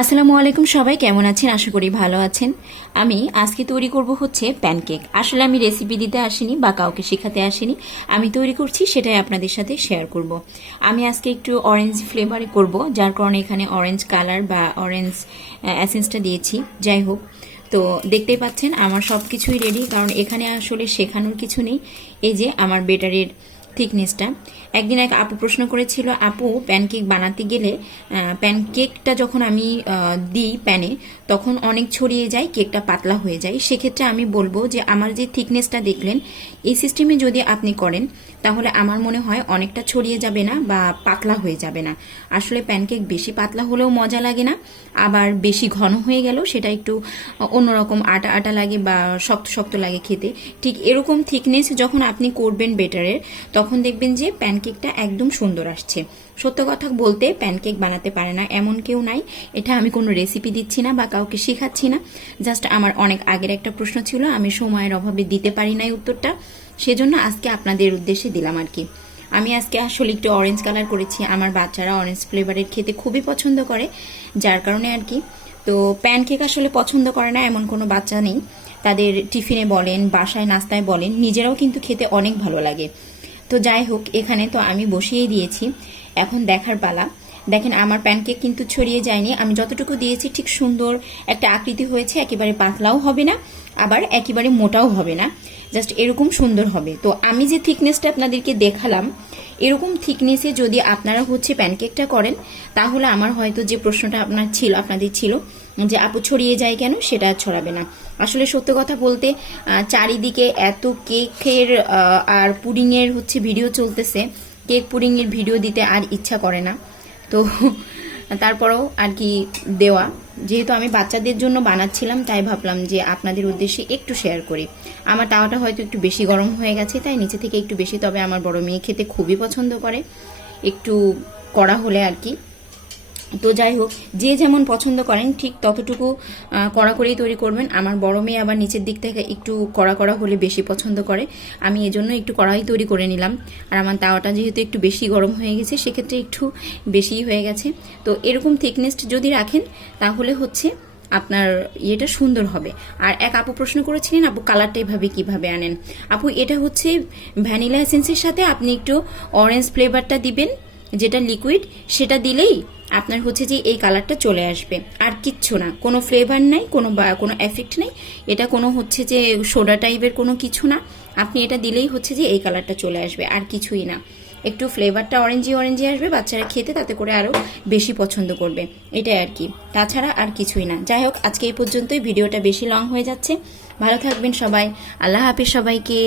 আসসালামু আলাইকুম, সবাই কেমন আছেন? আশা করি ভালো আছেন। আমি আজকে তৈরি করব হচ্ছে প্যানকেক। আসলে আমি রেসিপি দিতে আসিনি বা কাউকে শেখাতে আসিনি, আমি তৈরি করছি, সেটাই আপনাদের সাথে শেয়ার করব। আমি আজকে একটু অরেঞ্জ ফ্লেভারে করব, যার কারণে এখানে অরেঞ্জ কালার বা অরেঞ্জ এসেন্সটা দিয়েছি। যাই হোক, তো দেখতেই পাচ্ছেন আমার সব কিছুই রেডি, কারণ এখানে আসলে শেখানোর কিছু নেই। এই যে আমার বেটারের থিকনেসটা। একদিন এক আপু প্রশ্ন করেছিল, আপু প্যানকেক বানাতে গেলে প্যানকেকটা যখন আমি দিই প্যানে, তখন অনেক ছড়িয়ে যায়, কেকটা পাতলা হয়ে যায়। সেক্ষেত্রে আমি বলবো যে আমার যে থিকনেসটা দেখলেন, এই সিস্টেমে যদি আপনি করেন তাহলে আমার মনে হয় অনেকটা ছড়িয়ে যাবে না বা পাতলা হয়ে যাবে না। আসলে প্যানকেক বেশি পাতলা হলেও মজা লাগে না, আবার বেশি ঘন হয়ে গেলেও সেটা একটু অন্যরকম আটা আটা লাগে বা শক্ত শক্ত লাগে খেতে। ঠিক এরকম থিকনেস যখন আপনি করবেন বেটারের, তখন দেখবেন যে প্যানকেকটা একদম সুন্দর আসছে। সত্য কথা বলতে প্যানকেক বানাতে পারে না এমন কেউ নাই। এটা আমি কোনো রেসিপি দিচ্ছি না বা কাউকে শেখাচ্ছি না, জাস্ট আমার অনেক আগের একটা প্রশ্ন ছিল, আমি সময়ের অভাবে দিতে পারি নাই উত্তরটা, সেজন্য আজকে আপনাদের উদ্দেশ্যে দিলাম আর কি। আমি আজকে আসলে একটু অরেঞ্জ কালার করেছি, আমার বাচ্চারা অরেঞ্জ ফ্লেভারের খেতে খুবই পছন্দ করে, যার কারণে আর কি। তো প্যানকেক আসলে পছন্দ করে না এমন কোনো বাচ্চা নেই, তাদের টিফিনে বলেন, বাসায় নাস্তায় বলেন, নিজেরাও কিন্তু খেতে অনেক ভালো লাগে। তো যাই হোক, এখানে তো আমি বসিয়ে দিয়েছি, এখন দেখার পালা। দেখেন আমার প্যানকেক কিন্তু ছড়িয়ে যায়নি, আমি যতটুকু দিয়েছি ঠিক সুন্দর একটা আকৃতি হয়েছে, একেবারে পাতলাও হবে না আবার একেবারে মোটাও হবে না, জাস্ট এরকম সুন্দর হবে। তো আমি যে থিকনেসটা আপনাদেরকে দেখালাম, এরকম থিকনেসে যদি আপনারা হচ্ছে প্যানকেকটা করেন, তাহলে আমার হয়তো যে প্রশ্নটা আপনাদের ছিল যে আপু ছড়িয়ে যায় কেন, সেটা ছড়াবে না। আসলে সত্য কথা বলতে চারিদিকে এত কেকের আর পুডিংয়ের হচ্ছে ভিডিও চলতেছে, কেক পুডিংয়ের ভিডিও দিতে আর ইচ্ছা করে না। তো তারপরেও আর কি দেওয়া, যেহেতু আমি বাচ্চাদের জন্য বানাচ্ছিলাম, তাই ভাবলাম যে আপনাদের উদ্দেশ্যে একটু শেয়ার করি। আমার তাওয়াটা হয়তো একটু বেশি গরম হয়ে গেছে, তাই নিচে থেকে একটু বেশি, তবে আমার বড় মেয়ে খেতে খুবই পছন্দ করে একটু কড়া হলে আর কি। তো যাই হোক, যে যেমন পছন্দ করেন ঠিক ততটুকু কড়া করেই তৈরি করবেন। আমার বড় মেয়ে আবার নিচের দিক থেকে একটু কড়া কড়া হলে বেশি পছন্দ করে, আমি এজন্য একটু কড়াই তৈরি করে নিলাম। আর আমার তাওয়াটা যেহেতু একটু বেশি গরম হয়ে গেছে, সেক্ষেত্রে একটু বেশিই হয়ে গেছে। তো এরকম থিকনেস যদি রাখেন তাহলে হচ্ছে আপনার ইয়েটা সুন্দর হবে। আর এক আপু প্রশ্ন করেছিলেন, আপু কালারটা এভাবে কিভাবে আনেন? আপু এটা হচ্ছে ভ্যানিলা এসেন্সের সাথে আপনি একটু অরেঞ্জ ফ্লেভারটা দিবেন, যেটা লিকুইড, সেটা দিলেই আপনার হচ্ছে যে এই কালারটা চলে আসবে। আর কিচ্ছু না, কোনো ফ্লেভার নাই, কোনো এফেক্ট নেই, এটা কোনো হচ্ছে যে সোডা টাইপের কোনো কিছু না। আপনি এটা দিলেই হচ্ছে যে এই কালারটা চলে আসবে, আর কিছুই না। একটু ফ্লেভারটা অরেঞ্জি অরেঞ্জি আসবে, বাচ্চারা খেতে তাতে করে আরও বেশি পছন্দ করবে, এটাই আর কি, তাছাড়া আর কিছুই না। যাই হোক, আজকে এই পর্যন্তই, ভিডিওটা বেশি লং হয়ে যাচ্ছে। ভালো থাকবেন সবাই, আল্লাহ হাফেজ সবাইকে।